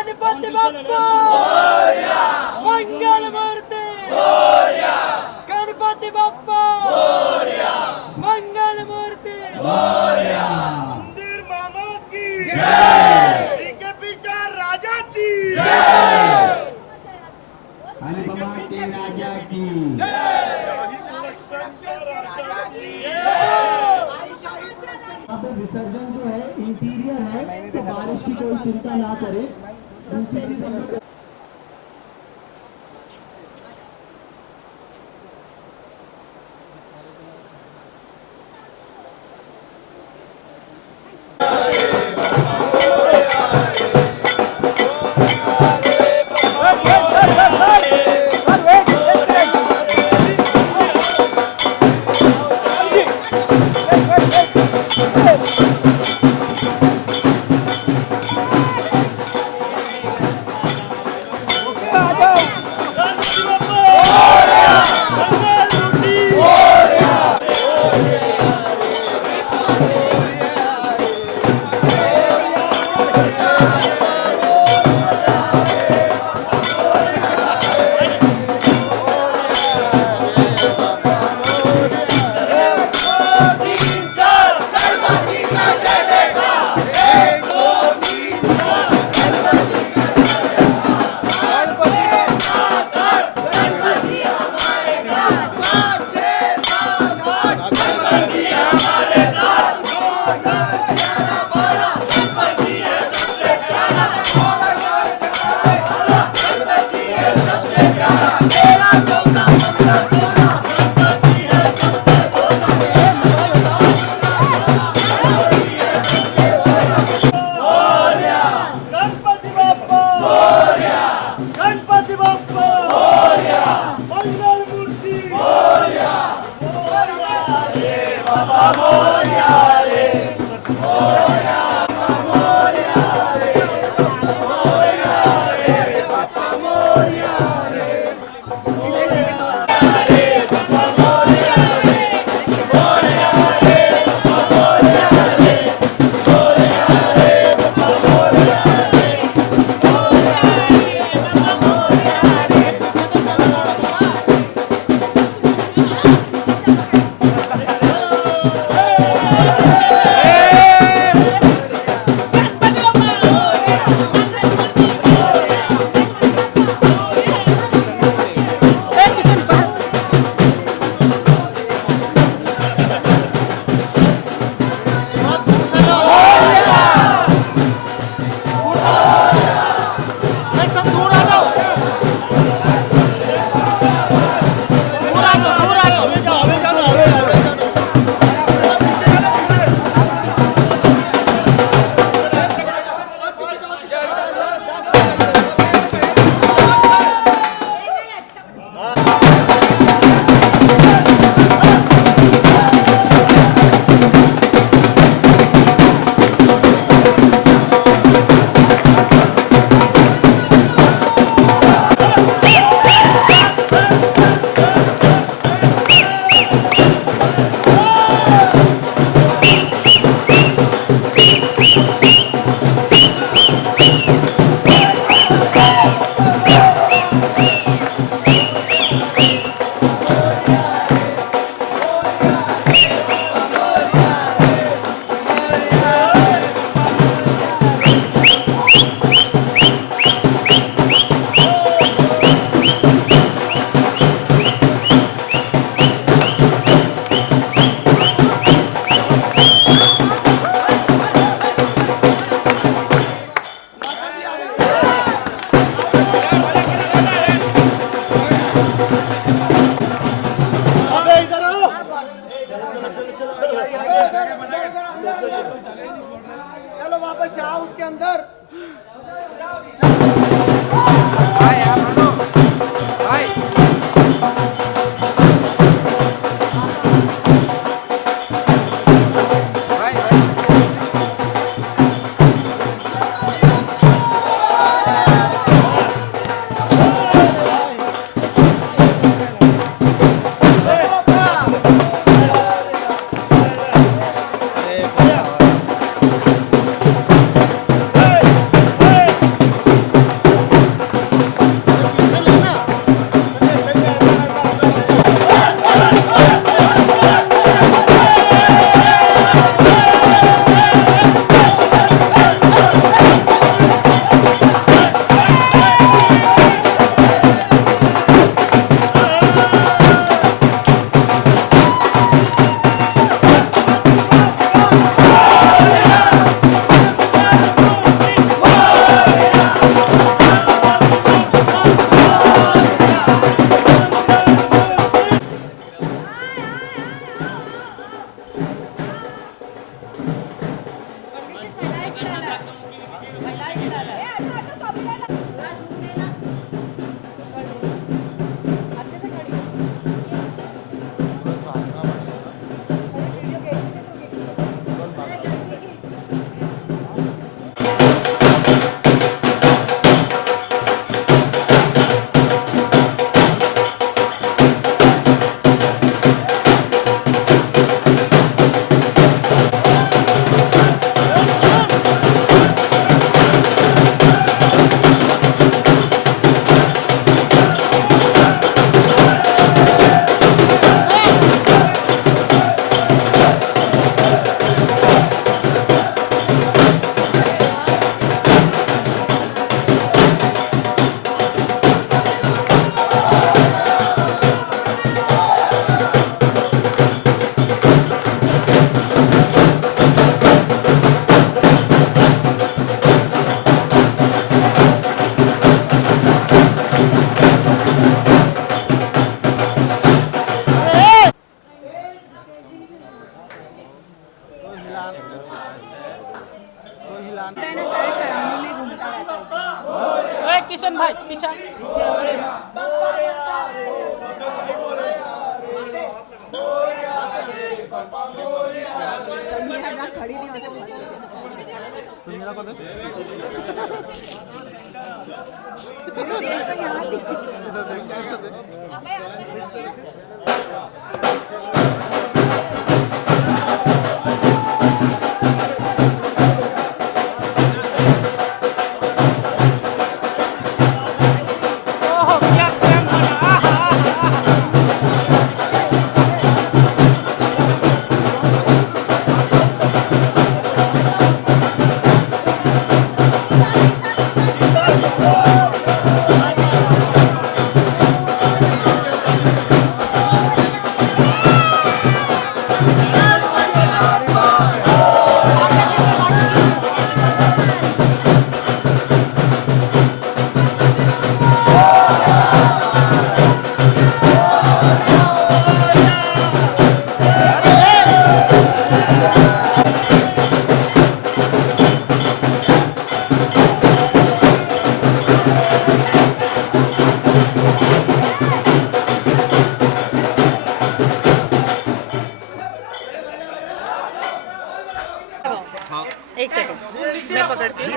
गणपती बाप्पा मोरया, मंगल मूर्ती मोरया, गणपती बाप्पा मोरया, मंगल मूर्ती मोरया, मंदिर मामा की जय, बीकेपीच्या राजाची जय, आणि बाबा के राजा की जय, यहाँ पे विसर्जन जो है इंटीरियर है, तो बारिश की कोई चिंता ना करें। दूसरी चीज हम लोग चलो वापस आओ उसके अंदर। ओए किशन भाई पीछा ओहो क्या प्रेम बना एक सेकंड मैं पकड़ती हूँ।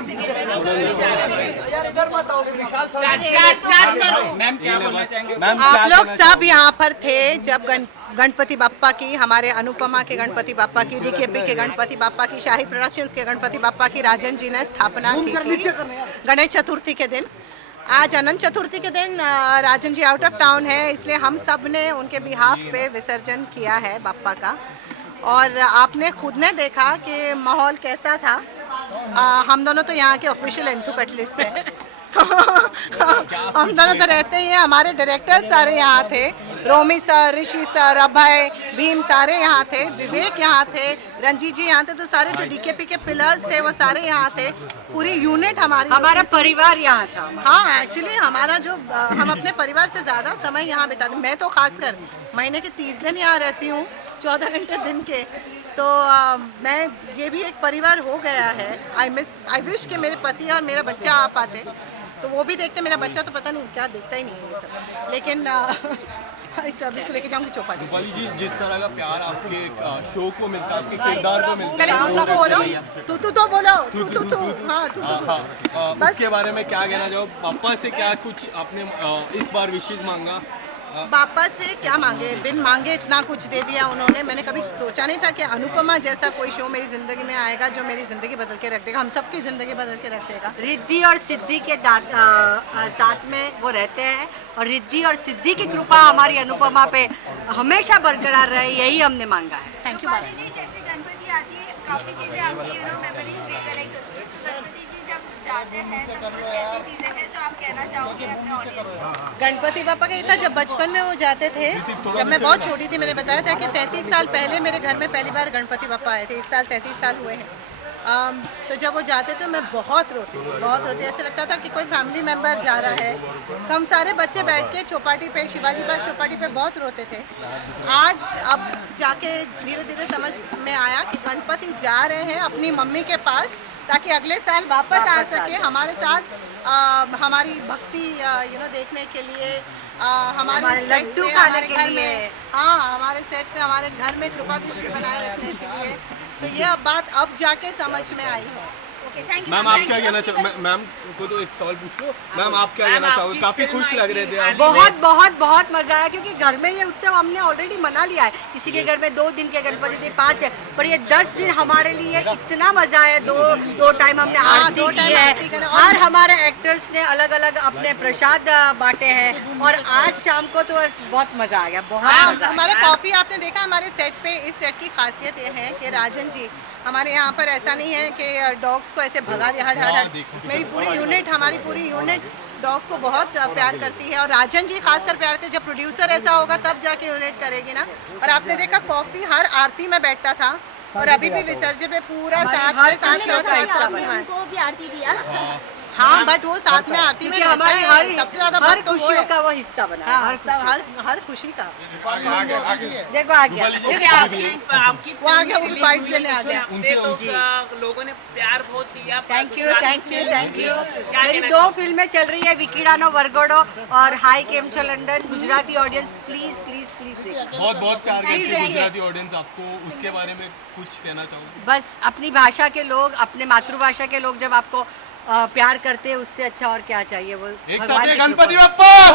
मैम क्या बोलना चाहेंगे आप लोग सब यहाँ पर थे जब गणपति बाप्पा की, हमारे अनुपमा के गणपति बाप्पा की, डीकेपी के गणपति बाप्पा की, शाही प्रोडक्शंस के गणपति बाप्पा की राजन जी ने स्थापना की थी गणेश चतुर्थी के दिन। आज अनंत चतुर्थी के दिन राजन जी आउट ऑफ टाउन है, इसलिए हम सब ने उनके बिहाफ पे विसर्जन किया है बाप्पा का। और आपने खुद ने देखा कि माहौल कैसा था। हम दोनों तो यहाँ के ऑफिशियल एंथू कटलेट्स हैं, तो हम दोनों तो रहते ही हैं। हमारे डायरेक्टर्स सारे यहाँ थे, रोमी सर, ऋषि सर, अभय, भीम सारे यहाँ थे, विवेक यहाँ थे, रंजीत जी यहाँ थे। तो सारे जो डीकेपी के पिलर्स थे वो सारे यहाँ थे, पूरी यूनिट हमारा परिवार यहाँ था। हाँ, एक्चुअली हमारा जो हम अपने परिवार से ज़्यादा समय यहाँ बिताते। मैं तो खासकर महीने के 30 दिन यहाँ रहती हूँ, 14 घंटे दिन के। तो मैं ये भी एक परिवार हो गया है। आई विश कि मेरे पति और मेरा बच्चा आ पाते तो वो भी देखते। मेरा बच्चा तो पता नहीं क्या देखता ही नहीं है ये सब, लेकिन इस सर्विस को लेके जाऊंगी चौपाटी। रूपाली जी, जिस तरह का प्यार आपके शो को मिलता है, आपके किरदार को मिलता है, पहले तू तो बोलो, तू बोलो, तू हाँ तू उसके बारे में क्या कहना चाहो? पापा से क्या कुछ आपने इस बार विशेष मांगा? पापा से क्या मांगे, बिन मांगे इतना कुछ दे दिया उन्होंने। मैंने कभी सोचा नहीं था कि अनुपमा जैसा कोई शो मेरी ज़िंदगी में आएगा जो मेरी ज़िंदगी बदल के रख देगा, हम सबकी ज़िंदगी बदल के रख देगा। रिद्धि और सिद्धि के साथ में वो रहते हैं, और रिद्धि और सिद्धि की कृपा हमारी अनुपमा पे हमेशा बरकरार रहे, यही हमने मांगा है। Thank you. जी, जैसे गणपति आती है, काफी चीजें आपकी मेमोरीज रिकलेक्ट होती है। तो गणपति जी जब जाते हैं तब कुछ ऐसी चीजें हैं जो आप कहना चाहोगे अपने ऑडियंस को? गणपति बापा का ये था, जब बचपन में वो जाते थे, जब मैं बहुत छोटी थी, मैंने बताया था कि 33 साल पहले मेरे घर में पहली बार गणपति बापा आए थे। इस साल 33 साल हुए हैं। तो जब वो जाते थे मैं बहुत रोती थी, बहुत रोती। ऐसे लगता था कि कोई फैमिली मेम्बर जा रहा है। तो हम सारे बच्चे बैठ के चौपाटी पे, शिवाजी पार्क चौपाटी पे बहुत रोते थे। आज अब जाके धीरे धीरे समझ में आया कि गणपति जा रहे हैं अपनी मम्मी के पास, ताकि अगले साल वापस आ सके हमारे साथ, हमारी भक्ति देखने के लिए, हमारे लड्डू खाने के लिए। हाँ, हमारे सेट पे, हमारे घर में कृपा दृष्टि बनाए रखने के लिए। तो ये बात अब जाके समझ में आई है। मैम आप क्या कहना चाहो? मैम को तो एक सवाल पूछ लो। मैम आप क्या कहना चाहोगे? काफी खुश लग रहे थे आप। बहुत बहुत बहुत मजा आया, क्योंकि घर में ये उत्सव हमने ऑलरेडी मना लिया है। किसी के घर में 2 दिन के गणपति थे, 5 है, पर ये 10 दिन हमारे लिए इतना मजा है। दो टाइम हमने आरती की है, हर हमारे एक्टर्स ने अलग अलग अपने प्रसाद बांटे हैं, और आज शाम को तो बहुत मजा आ गया, बहुत मजा। हमारा कॉफी आपने देखा हमारे सेट पे। इस सेट की खासियत ये है कि राजन जी, हमारे यहाँ पर ऐसा नहीं है कि डॉग्स को ऐसे भगा दिया हट हट हट। मेरी पूरी यूनिट, हमारी पूरी यूनिट डॉग्स को बहुत प्यार करती है, और राजन जी खासकर प्यार करते। जब प्रोड्यूसर ऐसा होगा तब जाके यूनिट करेगी ना। और आपने देखा कॉफी हर आरती में बैठता था, और अभी भी विसर्जन में पूरा साथ उनको भी आरती दिया। हाँ बट वो साथ में आती में क्योंकि रहता हमारी है, सबसे ज्यादा हर भक्त तो वो खुशियों है। का वो हिस्सा बना है। हाँ, सब हर खुशी का। देखो आ गया। देखिए आपकी वो आ गया, वो भी फाइट से ले आ गया। तो लोगों ने प्यार बहुत दिया। Thank you thank you thank you. मेरी 2 फिल्में चल रही है, विकीडानो वर्गोडो और हाई केम चो लंदन। Gujarati audience please please please देखो। बहुत बहुत प्यार करती है देखिए। गुजराती ऑडियंस आपको, उसके बारे में कुछ कहना चाहूँगा? बस अपनी भाषा के लोग, अपने मातृभाषा के लोग जब आपको प्यार करते हैं, उससे अच्छा और क्या चाहिए। वो एक भगवान साथ की गणपति कृपा। बप्पा